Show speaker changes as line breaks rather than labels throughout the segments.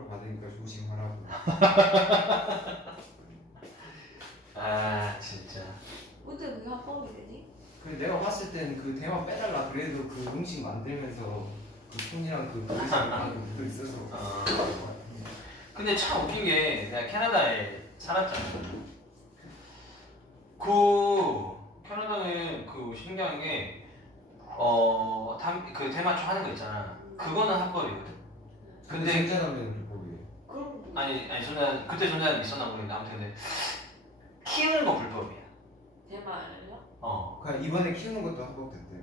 합격을 받으니까 조심하라고.
아 진짜
어떻게 그게 합법이 되니?
그 내가 봤을 땐 그 대화 빼달라 그래도 그 음식 만들면서 그 손이랑 그 묻어 있어서.
어. 근데 참 웃긴 게 내가 캐나다에 살았잖아 그 캐나다는 그 신기한 게어그 대마초 하는 거 있잖아 그거는 합법이거든 근데
전자담배는 불
아니 아니 전자 그때 전자는 있었나 모르겠는데 아무튼 근데 키우는 거 불법이야
대만을요?
어
그냥 이번에 키우는 것도 합법됐대요.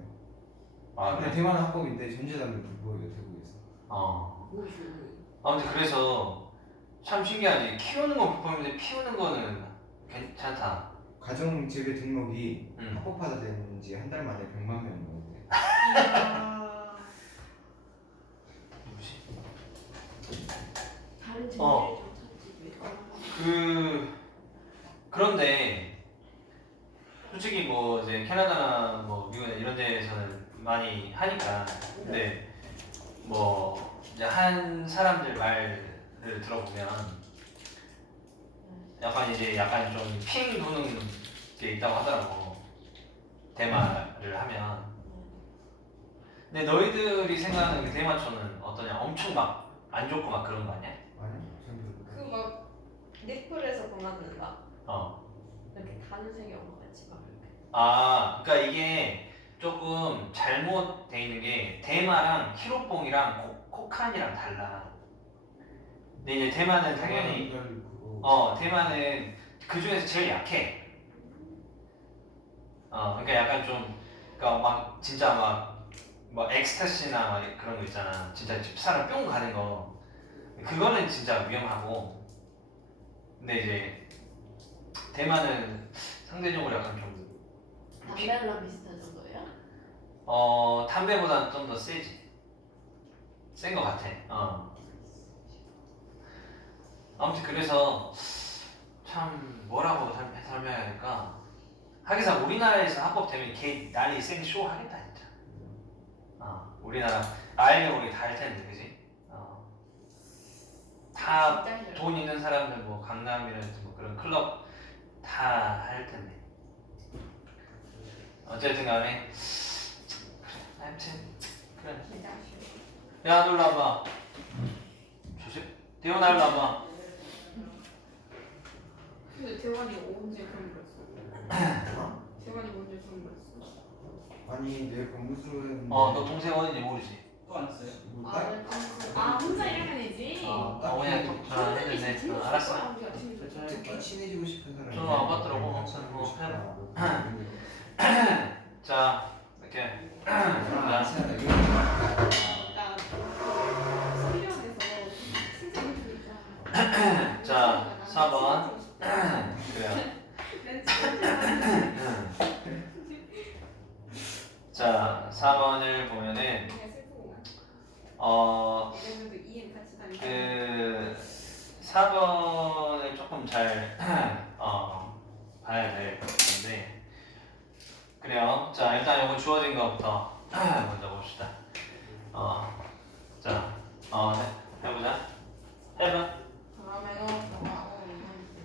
아,
근데
그래?
대만은 합법인데 전자담배 불법이에요 태국에서.
어
뭐지?
아무튼 그래서 참 신기하지 키우는 건 불법인데 피우는 거는 괜찮다
가정 재배 등록이
음.
합법화가 된지한 달 만에 100만 명이 넘었대.
아,
뭐지?
다른 재미를
어. 그 그런데 솔직히 뭐 이제 캐나다나 뭐 미국 이런 데에서는 많이 하니까 근데 뭐 이제 한 사람들 말을 들어보면 약간 이제 약간 좀 핑 도는 게 있다고 하더라고 대마를 하면 근데 너희들이 생각하는 그 대마초는 어떠냐 엄청 막 안 좋고 막 그런 거 아니야?
그막 넷플에서 보나든가
어
이렇게 단색이 엄마 같이 막 이렇게.
아, 그러니까 이게 조금 잘못돼 있는 게 대마랑 히로뽕이랑 코, 코칸이랑 달라. 근데 이제 대마는 당연히 어 대마는 그 중에서 제일 약해. 어, 그러니까 약간 좀 그러니까 막 진짜 막뭐 엑스타시나 막 그런 거 있잖아. 진짜 사람 뿅 가는 거. 그거는 진짜 위험하고. 근데 이제 대마는 상대적으로 약간 좀 피-
담배랑 비슷한 정도예요?
어 담배보다는 좀 더 세지. 센거 같아. 어. 아무튼 그래서 참 뭐라고 설- 설명해야 될까? 하기사 우리나라에서 합법되면 개 난리 생 쇼 하겠다 진짜. 어 우리나라 알게 모르게 다할 텐데 그지? 어. 다. 돈 있는 사람들 뭐 강남이라든지 뭐 그런 클럽 다 할 텐데. 어쨌든 간에 그래 아무튼 그래. 야 놀러 와봐 조심 대현아 일로 와봐
근데 대환이 언제 그런 거 했어? 대환이 언제 그런 거 했어?
아니 내일 공부수는
어 너 동생 어딘지 모르지?
또안 왔어요?
뭐
아,
딸?
아 혼자 1학년이지?
어, 그냥 전화했는데 어, 알았어.
특히 친해지고 싶은 사람이
전화 안 받더라고. 뭐 해라. 자 이렇게
아, 이거
성경에서 선생님 있잖아
자 4번. 그래요. 자 4번을 보면은
슬프고
어
같이
그 4번을 조금 잘 어, 봐야 될 건데 그래요. 자 일단 이거 주어진 것부터 먼저 봅시다. 어, 자, 어, 해, 해보자. 해봐.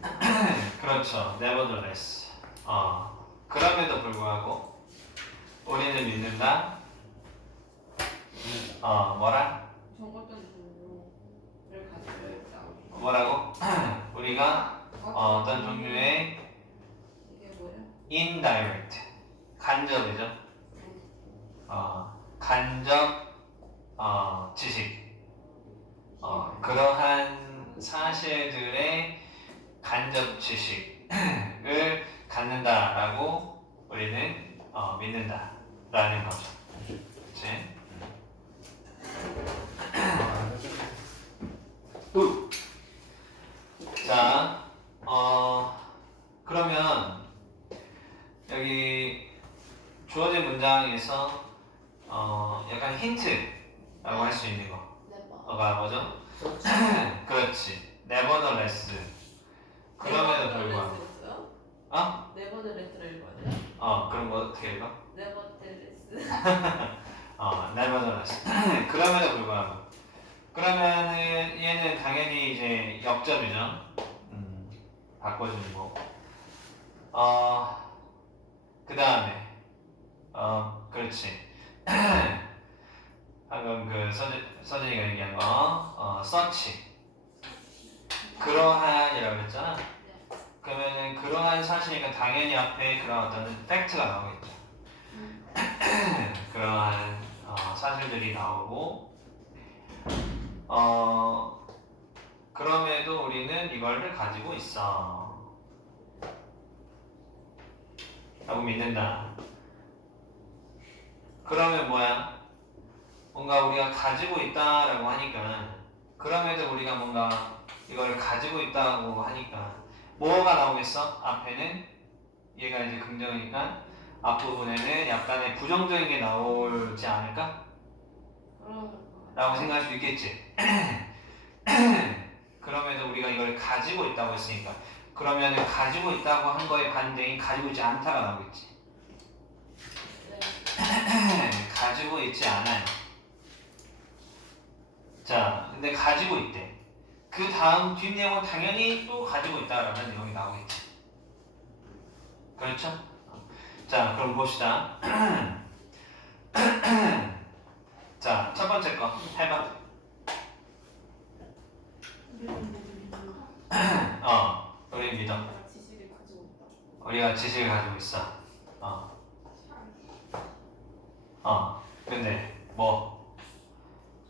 그렇죠. Nevertheless. 어, 그럼에도 불구하고 우리는 믿는다. 어, 뭐라?
종류를 가지고 있다
뭐라고? 우리가 어, 어떤 종류의
이게 뭐예요?
indirect 간접이죠. 어, 간접 어, 지식. 어, 그러한 사실들의 간접 지식을 갖는다라고 우리는 어, 믿는다라는 거죠. 그치? 자, 어, 그러면 여기 주어진 문장에서 어, 약간 힌트라고 할 수 있는 거가 뭐죠? 그렇지. nevertheless. 그럼에도 불구하고.
네버드레스였어요?
어?
네버드레스를 읽어야 돼요?
어, 그럼 뭐 어떻게 읽어?
네버드레스.
어, nevertheless. 그럼에도 불구하고. 그러면은 얘는 당연히 당연히 이제 역점이죠. 음, 바꿔주는 거. 어, 그 다음에, 어, 그렇지. 방금 그 서재, 서재이가 얘기한 거, 어, 서치. 그러한이라고 했잖아. 그러면은 그러한 사실이니까 당연히 앞에 그런 어떤 팩트가 나오겠죠. 그러한 어, 사실들이 나오고, 어, 그럼에도 우리는 이걸 가지고 있어. 라고 믿는다. 그러면 뭐야? 뭔가 우리가 가지고 있다라고 하니까, 그럼에도 우리가 뭔가 이걸 가지고 있다고 하니까, 뭐가 나오겠어? 앞에는 얘가 이제 긍정이니까, 앞부분에는 약간의 부정적인 게 나오지 않을까? 라고 생각할 수 있겠지. 그럼에도 우리가 이걸 가지고 있다고 했으니까 그러면 가지고 있다고 한 거의 반대인 가지고 있지 않다가 나오겠지.
네.
가지고 있지 않아요. 자, 근데 가지고 있대. 그 다음 뒷내용은 당연히 또 가지고 있다라는 내용이 나오겠지. 그렇죠? 자, 그럼 봅시다. 자, 첫 번째 거 해봐. 어, 우리 믿어.
내가 지식을 가지고 있다.
우리가 지식을 가지고 있어. 어, 어. 근데 뭐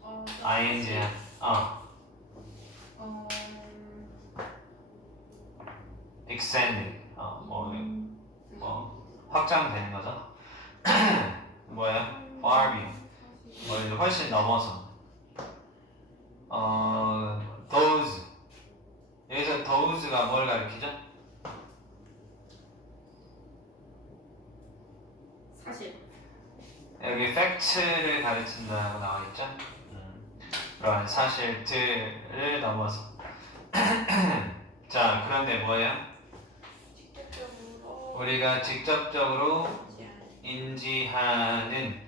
어,
ing야. 어,
어,
extended. 어, 뭐,
음,
뭐 확장되는 거죠. 뭐야? far beyond. 뭐 훨씬 넘어서. 어, those. 여기서 those가 뭘 가리키죠?
사실
여기 fact를 가르친다고 나와 있죠. 음, 그런 사실들을 넘어서. 자, 그런데 뭐예요?
직접적으로
우리가 직접적으로. 인지하는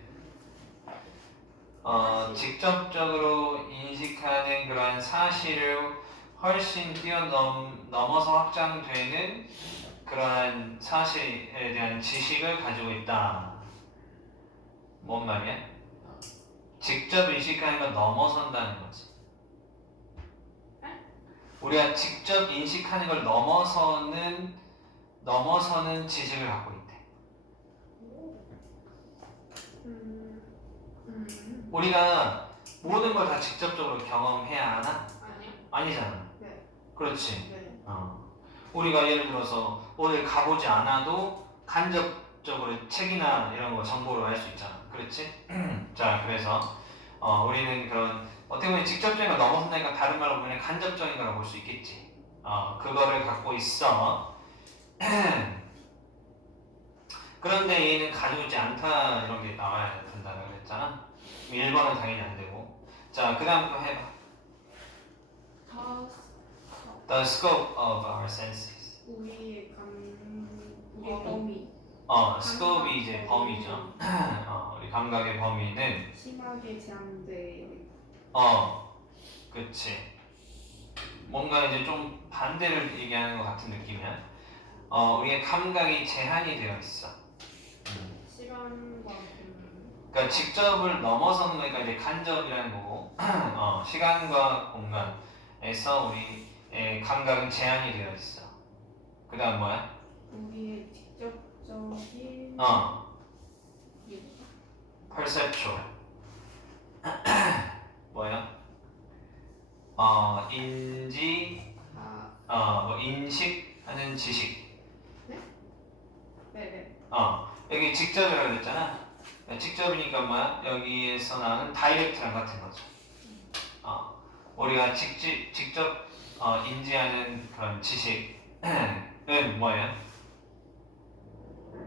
어, 직접적으로 인식하는 그러한 사실을 훨씬 뛰어넘 넘어서 확장되는 그러한 사실에 대한 지식을 가지고 있다. 뭔 말이야? 직접 인식하는 걸 넘어선다는 거지. 우리가 직접 인식하는 걸 넘어서는 넘어서는 지식을 갖고 있대.
음, 음,
우리가 모든 걸 다 직접적으로 경험해야 하나? 아니잖아.
네.
그렇지.
네.
어. 우리가 예를 들어서 오늘 가보지 않아도 간접적으로 책이나 이런 거 정보를 알 수 있잖아. 그렇지? 자, 그래서 어, 우리는 그런 어떻게 보면 직접적인 걸 넘어선다니까 다른 말로 보면 간접적인 거라고 볼 수 있겠지. 어, 그거를 갖고 있어. 그런데 얘는 있지 않다 이런 게 나와야 된다고 그랬잖아. 1번은 당연히 안 되고. 자, 그 다음 거 해봐.
다
The scope of our senses.
우리의 감, 우리의
범위.
어, 스코업이 이제 범위죠. 어, 우리 감각의 범위는
심하게 있다.
어, 그치. 뭔가 이제 좀 반대를 얘기하는 것 같은 느낌이야. 어, 우리의 감각이 제한이 되어 있어. 음.
시간과 음,
그러니까 직접을 넘어서는 거니까 이제 간접이라는 거고, 어, 시간과 공간에서 우리 의 감각은 제한이 되어 있어. 그 다음 뭐야?
우리의 직접적인
어,
예.
perceptual. 뭐야? 어, 인지,
아,
어, 뭐 인식하는 지식.
네네.
어, 여기 직접이라고 그랬잖아. 직접이니까 뭐야? 여기에서 나오는 다이렉트랑 같은 거죠. 어, 우리가 직지, 직접 어, 인지하는 그런 지식은 뭐예요?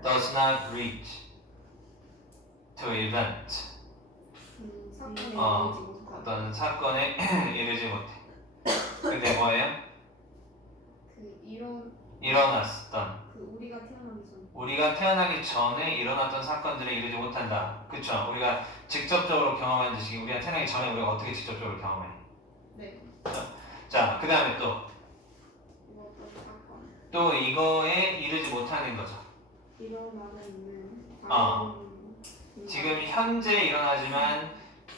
Does not reach to event. 어, 어떤 사건에 이르지 못해. 근데 뭐예요?
그 이런
일어났던
그 우리가 태어나기 전
우리가 태어나기 전에 일어났던 사건들에 이르지 못한다. 그쵸? 우리가 직접적으로 경험한 지식이 우리가 태어나기 전에 우리가 어떻게 직접적으로 경험해?
네.
자, 그 다음에 또. 또 이거에 이르지 못하는 거죠.
일어나고 있는
어. 지금 현재 일어나지만,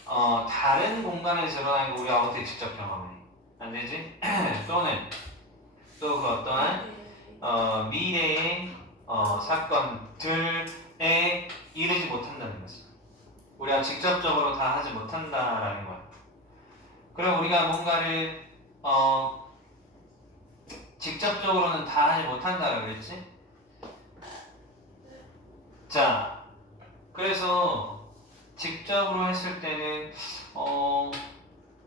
어, 다른 공간에서 일어나는 거 우리가 어떻게 직접 경험해? 안 되지? 또는, 또 그 어떠한, 어, 미래의, 어, 사건들에 이르지 못한다는 거죠. 우리가 직접적으로 다 하지 못한다라는 거야. 그럼 우리가 뭔가를 어 직접적으로는 다 하지 못한다라고 그랬지? 자, 그래서 직접으로 했을 때는 어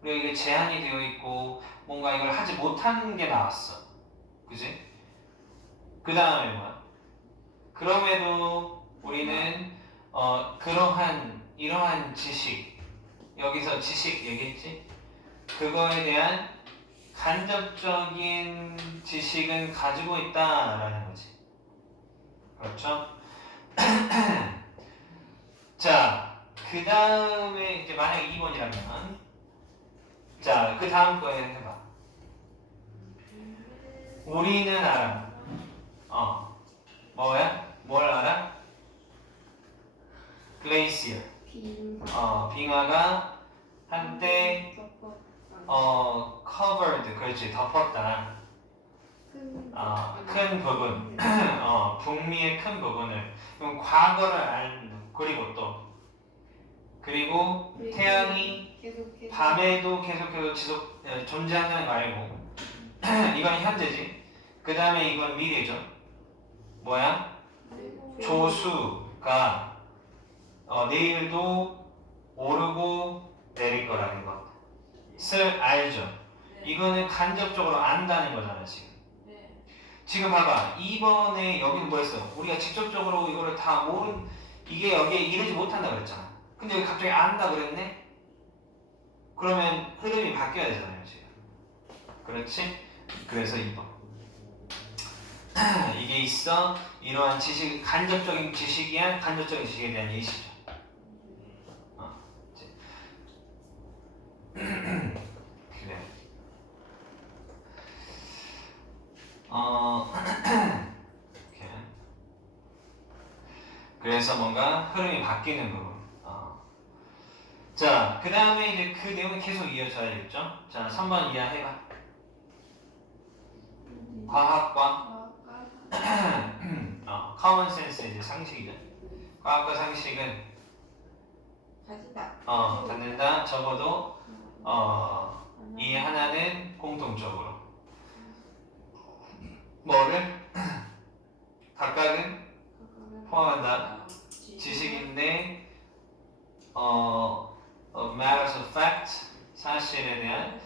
우리가 이게 제한이 되어 있고 뭔가 이걸 하지 못하는 게 나왔어, 그지? 그 다음에 뭐야? 그럼에도 우리는 어 그러한 이러한 지식 여기서 지식 얘기했지 그거에 대한 간접적인 지식은 가지고 있다라는 거지. 그렇죠? 자 그 다음에 이제 만약 2번이라면 자 그 다음 거에 해봐. 우리는 알아. 어 뭐야? 뭘 알아? 글레이시어.
빈
어, 빙하가 한때 어 covered 그렇지. 덮었다.
큰,
어, 큰 부분. 어 북미의 큰 부분을. 그럼 과거를 알 그리고 또. 그리고 태양이
계속해서
밤에도 계속해서 지속 어, 존재한다는 거 알고. 이건 현재지. 그 다음에 이건 미래죠. 뭐야? 조수가 어, 내일도 오르고 내릴 거라는 것 을 알죠. 이거는 간접적으로 안다는 거잖아 지금.
네.
지금 봐봐. 2번에 여기는 뭐였어? 우리가 직접적으로 이거를 다 모른 이게 여기에 이르지 못한다 그랬잖아. 근데 여기 갑자기 안다 그랬네? 그러면 흐름이 바뀌어야 되잖아요 지금. 그렇지? 그래서 2번. 이게 있어. 이러한 지식, 간접적인 지식이야. 간접적인 지식에 대한 예시죠. 어, 이제. 그래. 어, 이렇게. 그래서 뭔가 흐름이 바뀌는 부분. 어. 자, 그 다음에 이제 그 내용이 계속 이어져야겠죠? 자, 3번 이해해봐. 과학과 어, common sense 이제 상식이죠. 과학과 상식은
가진다.
어, 갖는다. 적어도 어, 이 하나는 공통적으로 뭐를 각각은 포함한다. 지식인데 어, 어, matters of fact 사실에 대한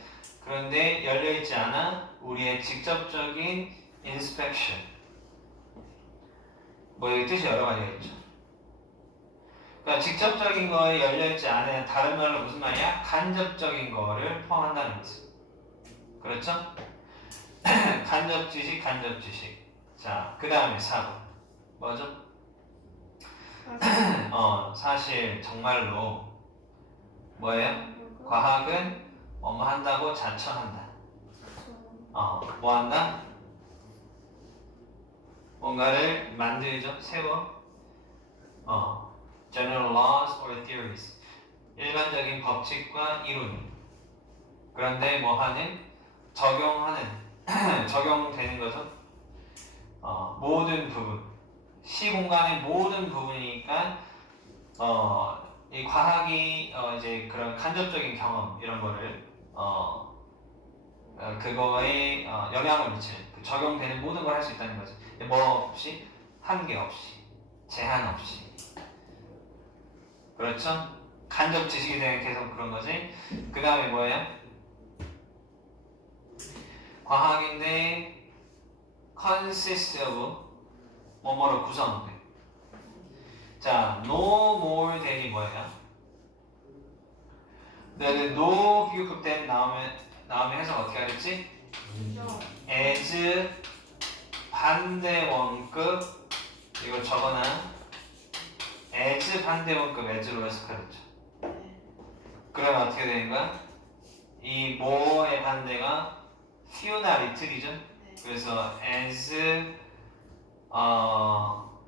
그런데 열려 있지 않아 우리의 직접적인 inspection 뭐 여기 뜻이 여러 가지가 있죠. 그러니까 직접적인 거에 열려 있지 않은 다른 말로 무슨 말이야? 간접적인 거를 포함한다는 거지. 그렇죠? 간접 지식, 간접 지식. 자, 그 다음에 4번. 뭐죠? 어, 사실 정말로 뭐예요? 과학은 뭐뭐 한다고 자처한다. 어, 뭐 한다? 뭔가를 만들죠, 세워. 어, general laws or theories. 일반적인 법칙과 이론. 그런데 뭐 하는? 적용하는. 적용되는 것은 어, 모든 부분. 시 공간의 모든 부분이니까 어, 이 과학이 어, 이제 그런 간접적인 경험 이런 거를 어, 어, 그거에 어, 영향을 미치는 그 적용되는 모든 걸 할 수 있다는 거지. 뭐 없이 한계 없이 제한 없이 그렇죠? 간접 지식에 대한 계속 그런 거지. 그 다음에 뭐예요? 과학인데 consist of 뭐뭐로 구성돼. 자, no more than이 뭐예요? 근데 no 비교급 된 나오면 나오면 해석 어떻게 하겠지? as 반대 원급 이걸 적어놔. as 반대 원급 as로 해석하겠죠. 그러면 어떻게 되는 거야? 이 뭐의 반대가 few나 little이죠.
네.
그래서 as 어,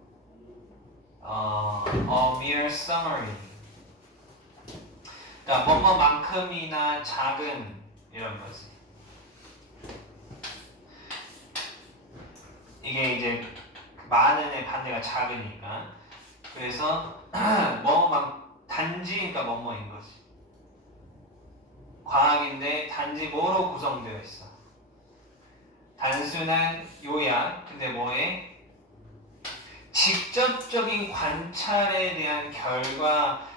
어, a mere summary. 그러니까 뭐뭐만큼이나 작은 이런 거지. 이게 이제 많은의 반대가 작으니까. 그래서 뭐만 단지 그러니까 뭐뭐인 거지. 과학인데 단지 뭐로 구성되어 있어? 단순한 요약, 근데 뭐에? 직접적인 관찰에 대한 결과만을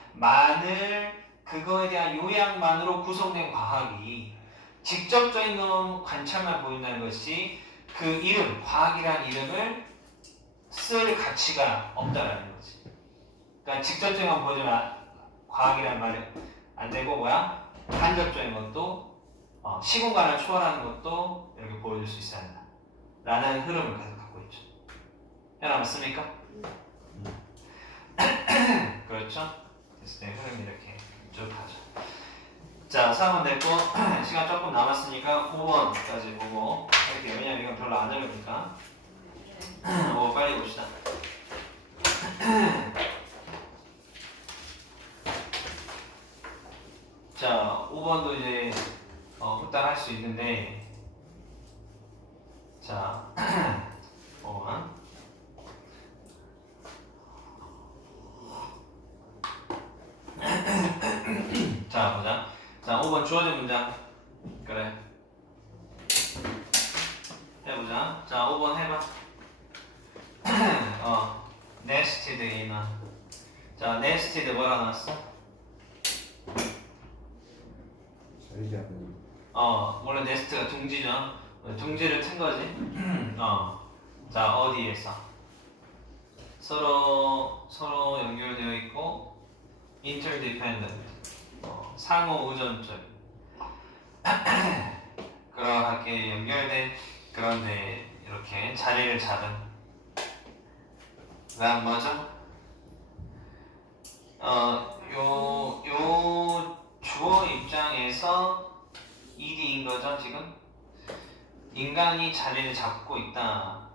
그거에 대한 요약만으로 구성된 과학이 직접적인 건 관찰만 보인다는 것이 그 이름, 과학이라는 이름을 쓸 가치가 없다라는 거지. 그러니까 직접적인 건 보여주면 과학이라는 말이 안 되고 뭐야? 간접적인 것도 어, 시공간을 초월하는 것도 이렇게 보여줄 수 있어야 한다. 라는 흐름을 계속 갖고 있죠. 현아 맞습니까? 그렇죠? 됐을 때 흐름이 이렇게 쭉 가죠. 자, 3번 됐고, 시간 조금 남았으니까 5번까지 보고 할게요. 왜냐면 이건 별로 안 어려우니까. 5번 빨리 봅시다. 자, 5번도 이제 어, 후딱 할 수 있는데, 자, 5번. 자, 보자. 자, 5번 주어진 문장. 그래. 해보자. 자, 5번 해봐. 어, nested in. 자, nested 뭐라 나왔어?
저희지 않는
어, 원래 네스트가 둥지죠. 어, 둥지를 튼 거지. 어. 자, 어디에서? 서로 서로 연결되어 있고 interdependent. 어, 상호 의존적. 그러하게 연결된 그런데 이렇게 자리를 잡은. 그다음 뭐죠? 어, 요, 요 주어 입장에서 ED인 거죠, 지금? 인간이 자리를 잡고 있다.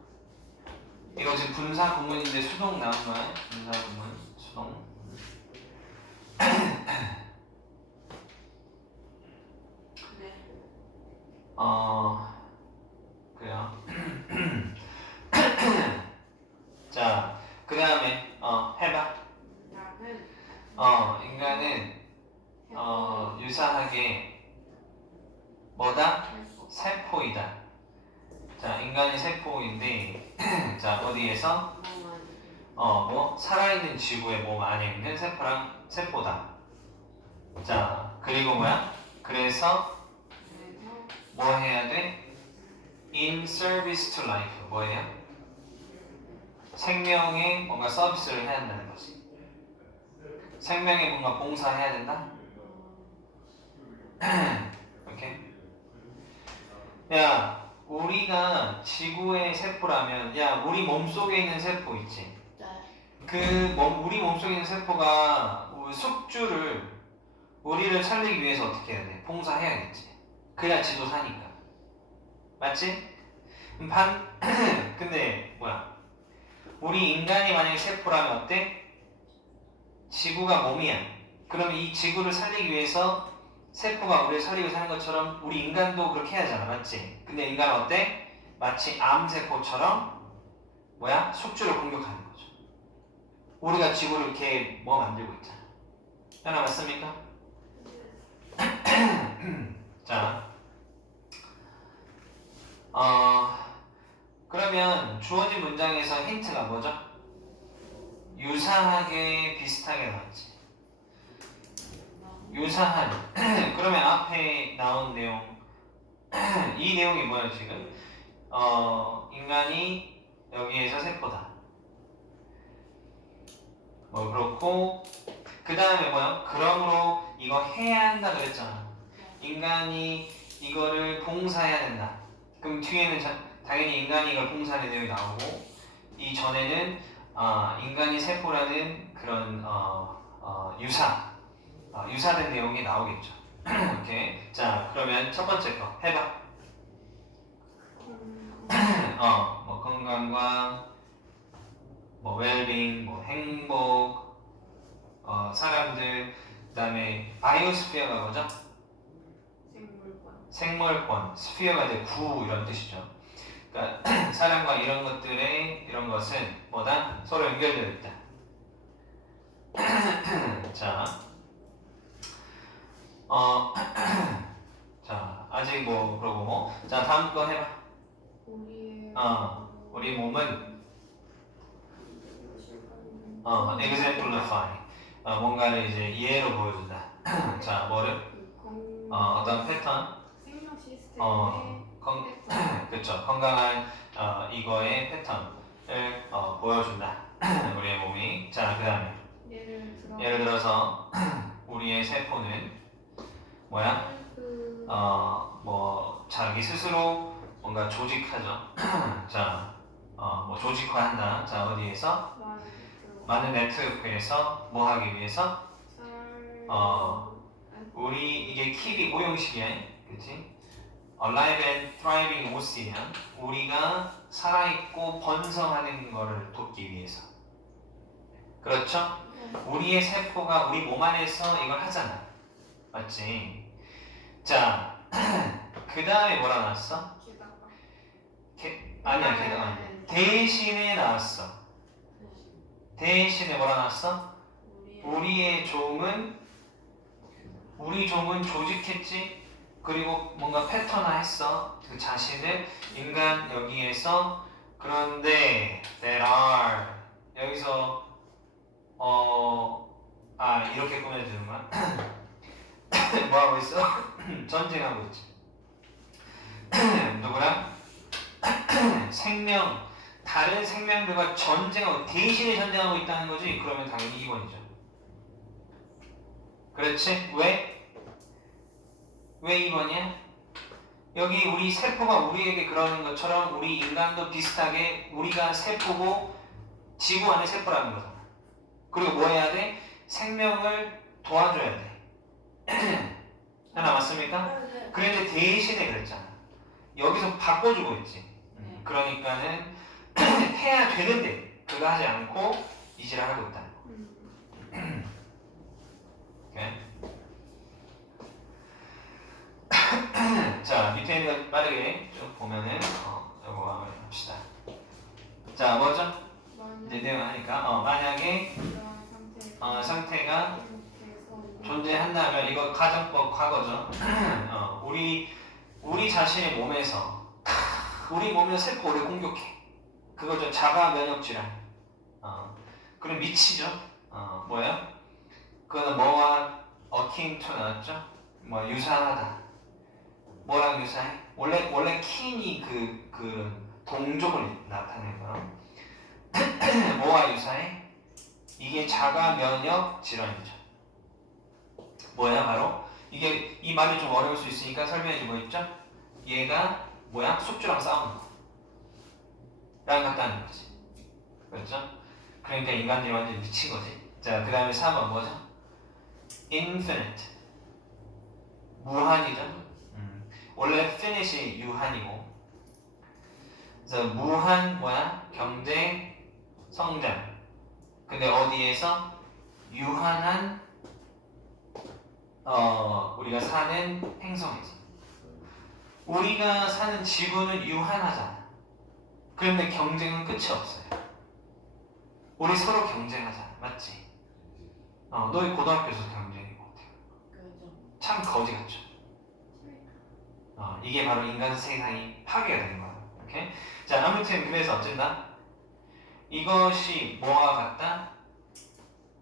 이거 지금 분사 구문인데 수동 나온 거야? 분사 구문, 수동.
네.
어, 그래요. 자, 그 다음에, 어, 해봐.
나는
어, 인간은, 어, 유사하게, 뭐다? 세포이다. 자, 인간이 세포인데, 자, 어디에서? 어, 뭐, 살아있는 지구의 몸 안에 있는 세포랑 세포다. 자, 그리고 뭐야? 그래서 뭐 해야 돼? In service to life. 뭐예요? 생명에 뭔가 서비스를 해야 한다는 거지. 생명에 뭔가 봉사해야 된다? 오케이? 야, 우리가 지구의 세포라면, 야, 우리 몸속에 있는 세포 있지? 그 몸, 우리 몸속에 있는 세포가 우리 숙주를 우리를 살리기 위해서 어떻게 해야 돼? 봉사해야겠지. 그래야 지도 사니까. 맞지? 음, 반 근데 뭐야? 우리 인간이 만약에 세포라면 어때? 지구가 몸이야. 그러면 이 지구를 살리기 위해서 세포가 우리를 살리고 사는 것처럼 우리 인간도 그렇게 해야 하잖아. 맞지? 근데 인간은 어때? 마치 암세포처럼 뭐야? 숙주를 공격하는 거죠. 우리가 지구를 이렇게 뭐 만들고 있잖아. 하나 맞습니까? 자, 어, 그러면 주어진 문장에서 힌트가 뭐죠? 유사하게 비슷하게 나왔지. 유사한. 그러면 앞에 나온 내용, 이 내용이 뭐예요 지금? 어, 인간이 여기에서 세포다. 뭐 그렇고 그 다음에 뭐야? 그러므로 이거 해야 한다 그랬잖아. 인간이 이거를 봉사해야 된다. 그럼 뒤에는 자- 당연히 인간이 이걸 봉사하는 내용이 나오고 이 전에는 아, 인간이 세포라는 그런 어, 어, 유사 어, 유사된 내용이 나오겠죠. 오케이. 자 그러면 첫 번째 거 해봐. 어, 뭐 건강과 뭐 웰빙, 뭐 행복, 어, 사람들, 그다음에 바이오스피어가 뭐죠?
생물관.
생물권, 스피어가 이제 구 이런 뜻이죠. 그러니까 사람과 이런 것들의 이런 것은 뭐다? 서로 연결되어 있다. 자, 어, 자 아직 뭐 그러고 뭐, 자 다음 거 해봐.
우리의
어, 우리 몸은 어, exemplify, 어, 뭔가를 이제 예로 보여준다. 자, 뭐를?
그 건-
어, 어떤 패턴,
생명 시스템의
어, 건. 그렇죠. 건강한 어, 이거의 패턴을 어, 보여준다. 우리의 몸이. 자, 그 다음에
예를 들어
예를 들어서 우리의 세포는 뭐야?
그
어, 뭐 자기 스스로 뭔가 조직하죠. 자, 어, 뭐 조직화한다. 자, 어디에서?
많은
네트워크에서 뭐 하기 위해서?
잘
어. 우리 이게 킵이 오형식이야, 그렇지? Alive and thriving OC면 우리가 살아있고 번성하는 거를 돕기 위해서. 그렇죠? 우리의 세포가 우리 몸 안에서 이걸 하잖아. 맞지? 자, 그 다음에 뭐라 나왔어?
게다가
아니야, 걔가 아니야. 대신에 나왔어. 대신에 뭐라 나왔어?
우리의
우리의 종은 우리 종은 조직했지 그리고 뭔가 패턴화했어 그 자신을 인간 여기에서 그런데 there are 여기서 어 아 이렇게 꾸며주는 거야 뭐 하고 있어 전쟁하고 있지 누구랑 생명 다른 생명들과 전쟁하고 대신에 전쟁하고 있다는 거지 그러면 당연히 2번이죠 그렇지? 왜? 왜 2번이야? 여기 우리 세포가 우리에게 그러는 것처럼 우리 인간도 비슷하게 우리가 세포고 지구 안에 세포라는 거잖아. 그리고 뭐 해야 돼? 생명을 도와줘야 돼. 하나 맞습니까? 그런데 대신에 그랬잖아. 여기서 바꿔주고 있지. 음, 그러니까는 해야 되는데 그거 하지 않고 이지를 하고 있다.
음,
오케이. 자 밑에 있는 거 빠르게 쭉 보면은 어 이거 한번 합시다. 자 뭐죠? 이제
만약
내용 하니까 어 만약에 어 상태가
계속해서
존재한다면 이거 가정법 과거죠. 어 우리 우리 자신의 몸에서 우리 몸에서 세포 오래 공격해. 그거죠 자가 면역 질환. 어 그럼 미치죠. 어 뭐야? 그거는 뭐와 어킹 투 나왔죠? 뭐 유사하다. 뭐랑 유사해? 원래 원래 킹이 그, 그 동족을 나타내는 거야. 뭐와 유사해? 이게 자가 면역 질환이죠. 뭐야 바로? 이게 이 말이 좀 어려울 수 있으니까 설명해 주고 있죠? 얘가 뭐야? 숙주랑 싸우는 거. 랑 같다는 거지. 그렇죠? 그러니까 인간들이 완전 미친 거지. 자, 그 다음에 4번 뭐죠? infinite. 무한이죠. 음. 원래 finish이 유한이고. 그래서 무한 뭐야? 경제 성장. 근데 어디에서 유한한 어 우리가 사는 행성에서. 우리가 사는 지구는 유한하잖아. 그런데 경쟁은 끝이 없어요. 우리 서로 경쟁하잖아. 맞지? 어, 너희 고등학교에서 경쟁인 것 같아. 참 거지 같죠? 어, 이게 바로 인간 세상이 파괴가 되는 거야. 오케이? 자, 아무튼 그래서 어쩐다? 이것이 뭐와 같다?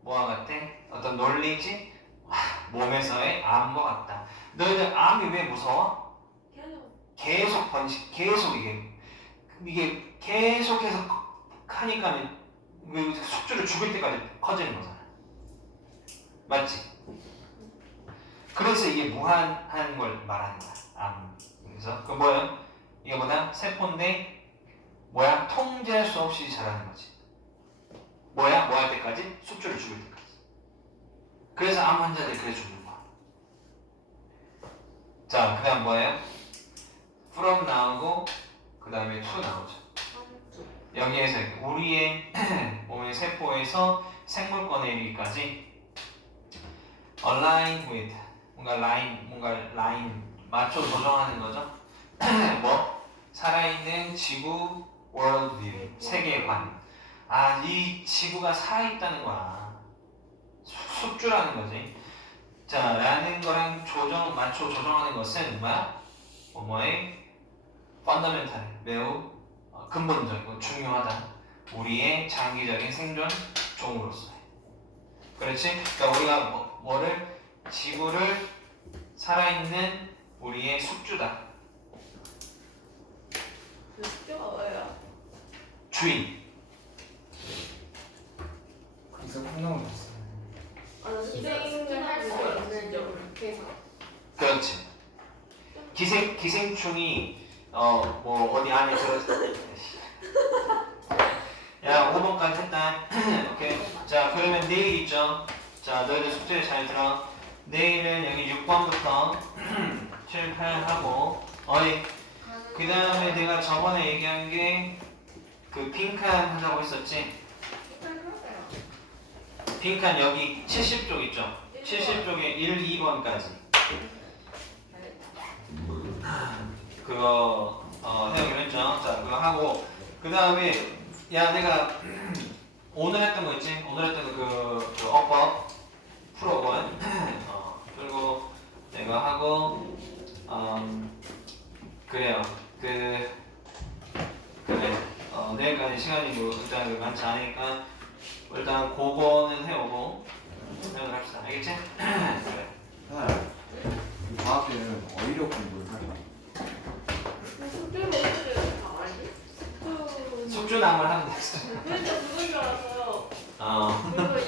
뭐와 같대? 어떤 논리지? 와, 몸에서의 암과 같다. 너희들 암이 왜 무서워? 계속 번식, 계속 이게 이게 계속해서 하니까는 그 숙주를 죽일 때까지 커지는 거잖아. 맞지? 그래서 이게 무한한 걸 말하는 거야. 암. 그래서 그? 이게 뭐다? 세포인데 뭐야? 통제할 수 없이 자라는 거지. 뭐야? 뭐 할 때까지? 숙주를 죽일 때까지. 그래서 암 환자들이 그래 죽는 거야. 자, 그 다음 뭐예요? from 나오고 그 다음에 to 나오죠. 여기에서 우리의 몸의 세포에서 생물권에 이르기까지 align with 뭔가 라인 뭔가 라인 맞춰 조정하는 거죠. 뭐 살아있는 지구 world view 세계관. 아이 지구가 살아있다는 거야. 숙- 숙주라는 거지. 자 라는 거랑 조정 맞춰 조정하는 것은 뭐야? 뭐뭐의 fundamental 매우 어, 근본적이고 중요하다. 우리의 장기적인 생존 종으로서. 그렇지? 그러니까 우리가 뭐, 뭐를 지구를 살아있는 우리의 숙주다.
그 숙제가 뭐예요?
주인.
그래서 줬어
기생을 할 수 있는
회사
그렇지. 기생 기생충이 어 뭐 어디 안에 들어. 야 5번까지 했다. 오케이. 자 그러면 내일 있죠. 자 너희들 숙제 잘 들어. 내일은 여기 6번부터 7, 8 하고 어이 그 다음에 내가 저번에 얘기한 게 그 핑크한 하자고 했었지. 핑크한 여기 70쪽 있죠. 70쪽에 1, 2번까지. 그거 어, 해오기로 했죠. 자 그거 하고 그 다음에 야 내가 오늘 했던 거 있지? 오늘 했던 그, 그 어법 프로원 어, 그리고 내가 하고 음, 그래요. 그 그래 어, 내일까지 시간이 뭐 일단 그 많지 않으니까 일단 그거는 해오고 생각을 합시다. 알겠지? 그래.
하나야. 이 방학 때는 어휘력 공부를 하자.
숙제를 어떻게? 숙제
숙주나물 하면 돼.
그러니까 그건 줄 알았어요
어.
그거